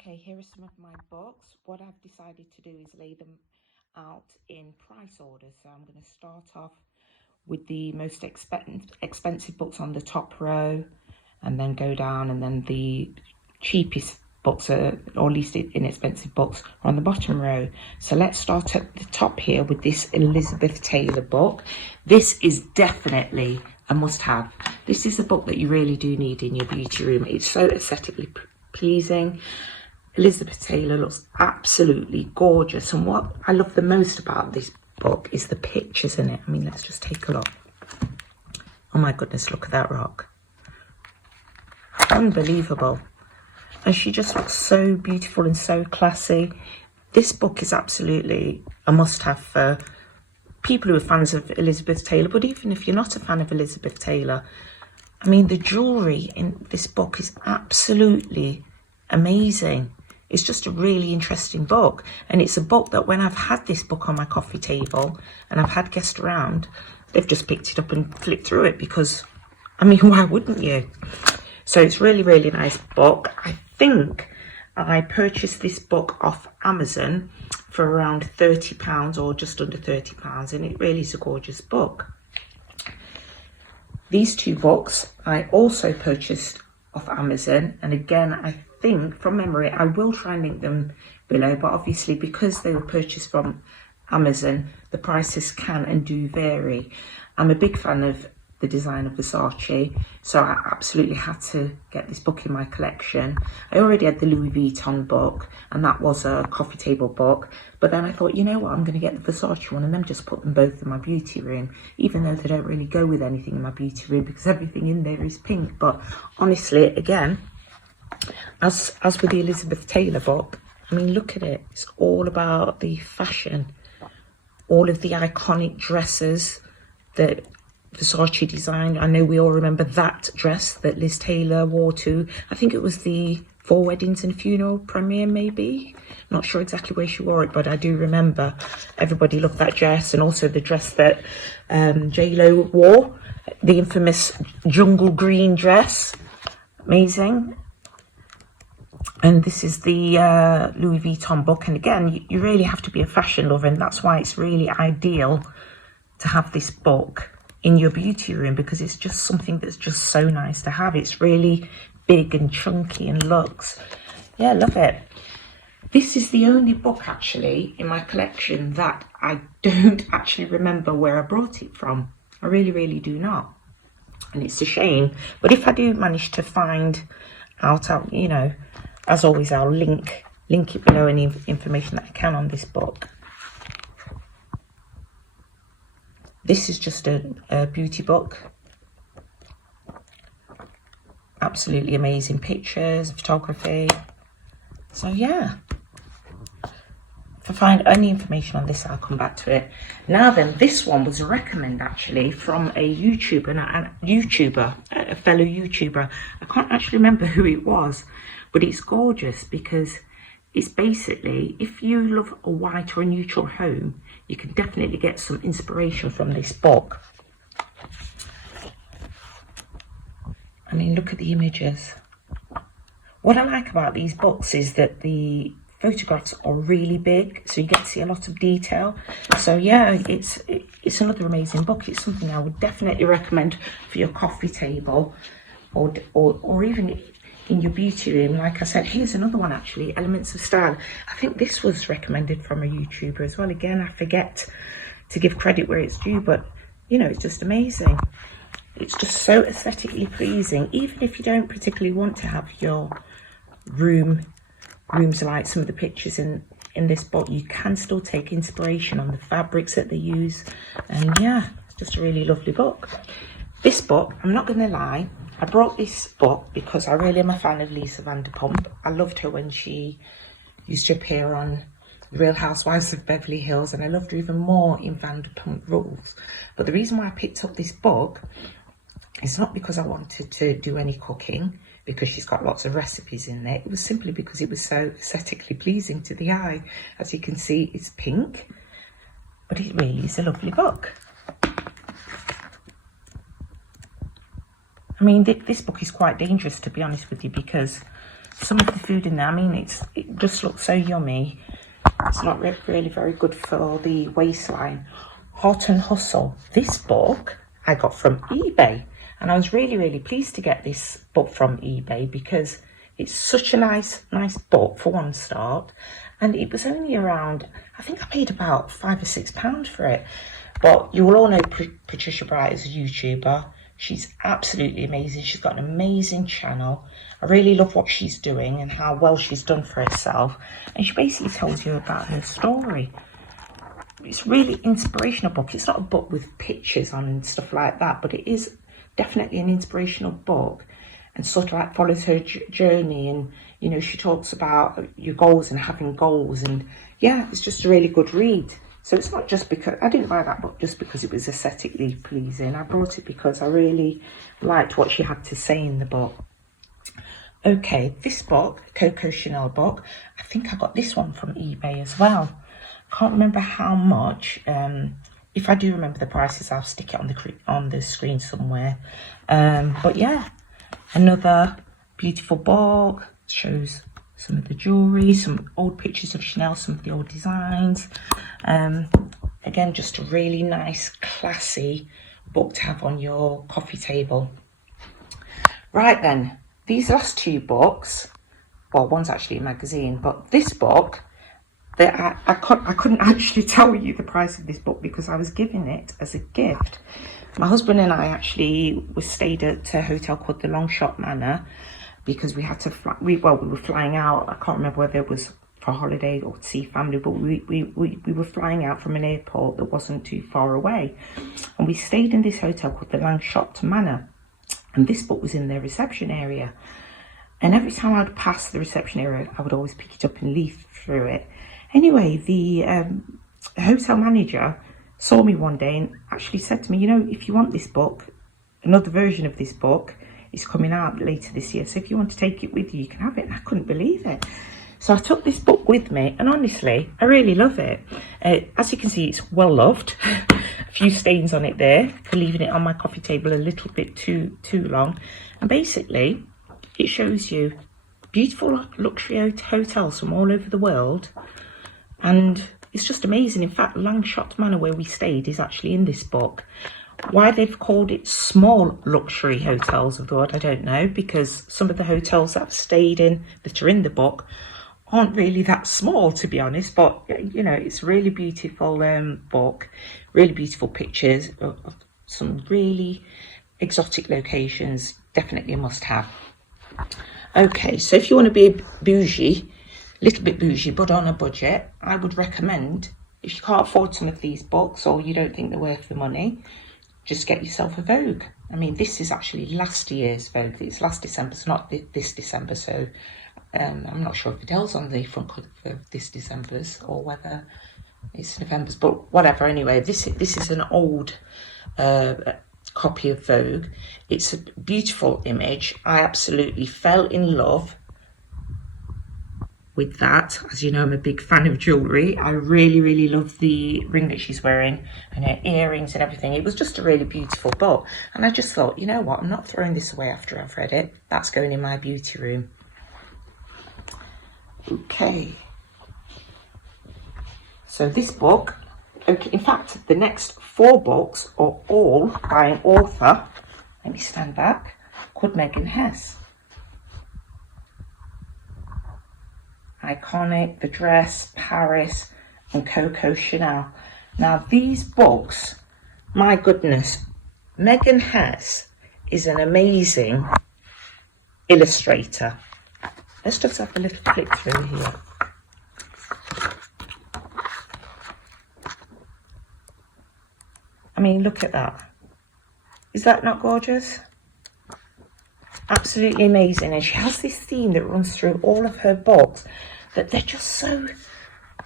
Okay, here are some of my books. What I've decided to do is lay them out in price order. So I'm going to start off with the most expensive books on the top row, and then go down, and then the cheapest books, or least inexpensive books, are on the bottom row. So let's start at the top here with this Elizabeth Taylor book. This is definitely a must-have. This is a book that you really do need in your beauty room. It's so aesthetically pleasing. Elizabeth Taylor looks absolutely gorgeous, and what I love the most about this book is the pictures in it. I mean, let's just take a look. Oh my goodness, look at that rock. Unbelievable. And she just looks so beautiful and so classy. This book is absolutely a must-have for people who are fans of Elizabeth Taylor, but even if you're not a fan of Elizabeth Taylor, I mean, the jewellery in this book is absolutely amazing. It's just a really interesting book, and it's a book that when I've had this book on my coffee table and I've had guests around, they've just picked it up and flipped through it because, I mean, why wouldn't you? So it's really, really nice book. I think I purchased this book off Amazon for around £30 or just under £30, and it really is a gorgeous book. These two books I also purchased off Amazon, and again, I think from memory I will try and link them below, but obviously because they were purchased from Amazon, the prices can and do vary. I'm a big fan of the design of Versace, so I absolutely had to get this book in my collection. I already had the Louis Vuitton book, and that was a coffee table book, but then I thought, you know what, I'm going to get the Versace one and then just put them both in my beauty room, even though they don't really go with anything in my beauty room because everything in there is pink. But honestly, again, as with the Elizabeth Taylor book, I mean, look at it. It's all about the fashion, all of the iconic dresses that Versace designed. I know we all remember that dress that Liz Taylor wore to, I think it was the 4 Weddings and Funeral premiere, maybe. Not sure exactly where she wore it, but I do remember everybody loved that dress, and also the dress that J-Lo wore, the infamous jungle green dress. Amazing. And this is the Louis Vuitton book, and again, you really have to be a fashion lover, and that's why it's really ideal to have this book in your beauty room, because it's just something that's just so nice to have. It's really big and chunky and looks, yeah, love it. This is the only book actually in my collection that I don't actually remember where I brought it from. I really, really do not, and it's a shame. But if I do manage to find out, you know, as always, I'll link it below, any information that I can on this book. This is just a beauty book. Absolutely amazing pictures, photography. So yeah, if I find any information on this, I'll come back to it. Now then, this one was a recommend actually from a YouTuber, a fellow YouTuber. I can't actually remember who it was, but it's gorgeous because it's basically, if you love a white or a neutral home, you can definitely get some inspiration from this book. I mean, look at the images. What I like about these books is that the photographs are really big, so you get to see a lot of detail. So yeah, it's another amazing book. It's something I would definitely recommend for your coffee table, or even in your beauty room. Like I said, here's another one actually, Elements of Style. I think this was recommended from a YouTuber as well. Again, I forget to give credit where it's due, but you know, it's just amazing. It's just so aesthetically pleasing. Even if you don't particularly want to have your rooms like some of the pictures in this book, you can still take inspiration on the fabrics that they use. And yeah, it's just a really lovely book. This book, I'm not going to lie, I brought this book because I really am a fan of Lisa Vanderpump. I loved her when she used to appear on The Real Housewives of Beverly Hills, and I loved her even more in Vanderpump Rules. But the reason why I picked up this book is not because I wanted to do any cooking, because she's got lots of recipes in there. It was simply because it was so aesthetically pleasing to the eye. As you can see, it's pink, but it really is a lovely book. I mean, this book is quite dangerous, to be honest with you, because some of the food in there, I mean, it just looks so yummy. It's not really very good for the waistline. Hot and Hustle. This book I got from eBay, and I was really pleased to get this book from eBay because it's such a nice book for one start, and it was only around, I think I paid about £5 or £6 for it. But you will all know Patricia Bright is a YouTuber. She's absolutely amazing. She's got an amazing channel. I really love what she's doing and how well she's done for herself. And she basically tells you about her story. It's really inspirational book. It's not a book with pictures on and stuff like that, but it is definitely an inspirational book, and sort of like follows her journey. And, you know, she talks about your goals and having goals. And yeah, it's just a really good read. So it's not just because, I didn't buy that book just because it was aesthetically pleasing. I bought it because I really liked what she had to say in the book. Okay, this book, Coco Chanel book, I think I got this one from eBay as well. Can't remember how much. If I do remember the prices, I'll stick it on the screen somewhere. But yeah, another beautiful book. Shows some of the jewellery, some old pictures of Chanel, some of the old designs. Again, just a really nice, classy book to have on your coffee table. Right then, these last two books, well, one's actually a magazine, but this book, I couldn't actually tell you the price of this book because I was giving it as a gift. My husband and I actually stayed at a hotel called the Longshot Manor because we had to fly. We were flying out. I can't remember whether it was for a holiday or to see family, but we were flying out from an airport that wasn't too far away, and we stayed in this hotel called the Longshot Manor. And this book was in their reception area. And every time I'd pass the reception area, I would always pick it up and leaf through it. Anyway, the hotel manager saw me one day and actually said to me, you know, if you want this book, another version of this book is coming out later this year. So if you want to take it with you, you can have it. And I couldn't believe it. So I took this book with me, and honestly, I really love it. As you can see, it's well loved. A few stains on it there for leaving it on my coffee table a little bit too long. And basically, it shows you beautiful luxury hotels from all over the world. And it's just amazing. In fact, Longshot Manor, where we stayed, is actually in this book. Why they've called it small luxury hotels of the world, I don't know, because some of the hotels that I've stayed in that are in the book aren't really that small, to be honest. But, you know, it's a really beautiful book, really beautiful pictures of some really exotic locations. Definitely a must-have. Okay, so if you want to be bougie, a little bit bougie, but on a budget, I would recommend, if you can't afford some of these books or you don't think they're worth the money, just get yourself a Vogue. I mean, this is actually last year's Vogue. It's last December, it's not this December, so I'm not sure if Adele's on the front cover of this December's or whether it's November's, but whatever. Anyway, this is an old copy of Vogue. It's a beautiful image. I absolutely fell in love with that. As you know, I'm a big fan of jewellery. I really love the ring that she's wearing and her earrings and everything. It was just a really beautiful book, and I just thought, you know what, I'm not throwing this away after I've read it. That's going in my beauty room. Okay, so this book, okay, in fact the next 4 books are all by an author, let me stand back, called Hess. Iconic, The Dress, Paris, and Coco Chanel. Now these books, my goodness, Hess is an amazing illustrator. Let's just have a little flick through here. I mean, look at that. Is that not gorgeous? Absolutely amazing. And she has this theme that runs through all of her books, that they're just so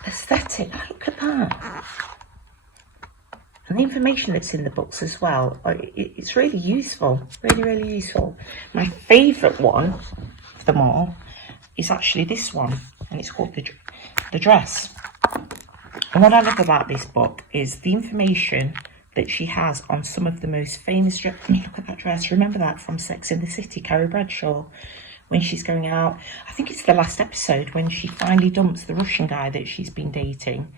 aesthetic. Look at that. And the information that's in the books as well, it's really useful, really useful. My favourite one of them all is actually this one, and it's called The Dress. And what I love about this book is the information that she has on some of the most famous dresses. I mean, look at that dress. Remember that from Sex and the City, Carrie Bradshaw, when she's going out. I think it's the last episode when she finally dumps the Russian guy that she's been dating.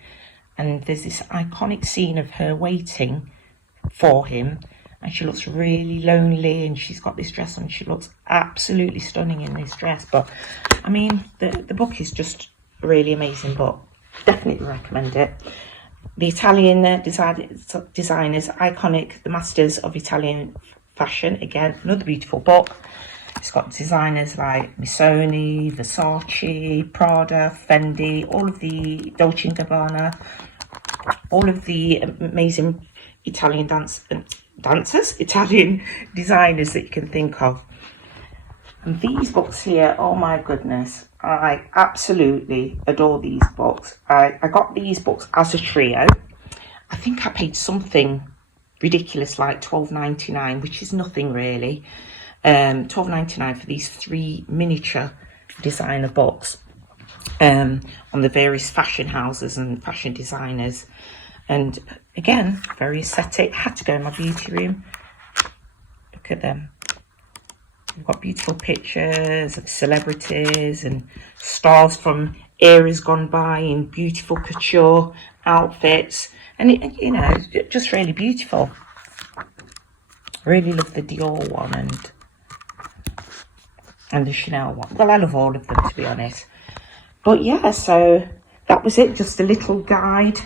And there's this iconic scene of her waiting for him. And she looks really lonely, and she's got this dress on. She looks absolutely stunning in this dress. But, I mean, the book is just a really amazing book. Definitely recommend it. The Italian designers, iconic, the masters of Italian fashion. Again, another beautiful book. It's got designers like Missoni, Versace, Prada, Fendi, all of the Dolce & Gabbana, all of the amazing Italian Italian designers that you can think of. And these books here, oh my goodness, I absolutely adore these books. I got these books as a trio. I think I paid something ridiculous like $12.99, which is nothing really. $12.99 for these 3 miniature designer books on the various fashion houses and fashion designers. And again, very aesthetic. Had to go in my beauty room. Look at them. We've got beautiful pictures of celebrities and stars from eras gone by in beautiful couture outfits. And, you know, just really beautiful. Really love the Dior one and the Chanel one. Well, I love all of them, to be honest. But yeah, so that was it. Just a little guide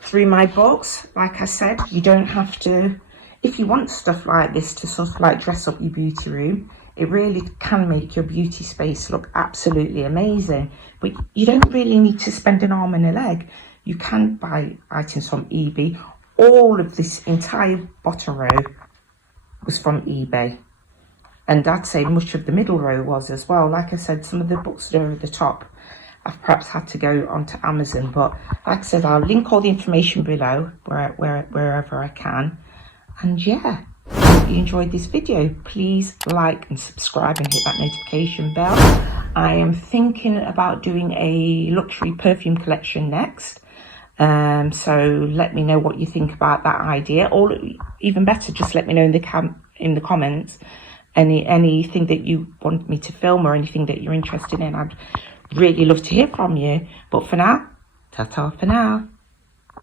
through my books. Like I said, you don't have to, if you want stuff like this to sort of like dress up your beauty room, it really can make your beauty space look absolutely amazing. But you don't really need to spend an arm and a leg. You can buy items from eBay. All of this entire bottom row was from eBay. And I'd say much of the middle row was as well. Like I said, some of the books that are at the top, I've perhaps had to go onto Amazon. But like I said, I'll link all the information below wherever I can. And yeah, if you enjoyed this video, please like and subscribe and hit that notification bell. I am thinking about doing a luxury perfume collection next. So let me know what you think about that idea. Or even better, just let me know in the comments anything that you want me to film or anything that you're interested in. I'd really love to hear from you. But for now, ta-ta for now.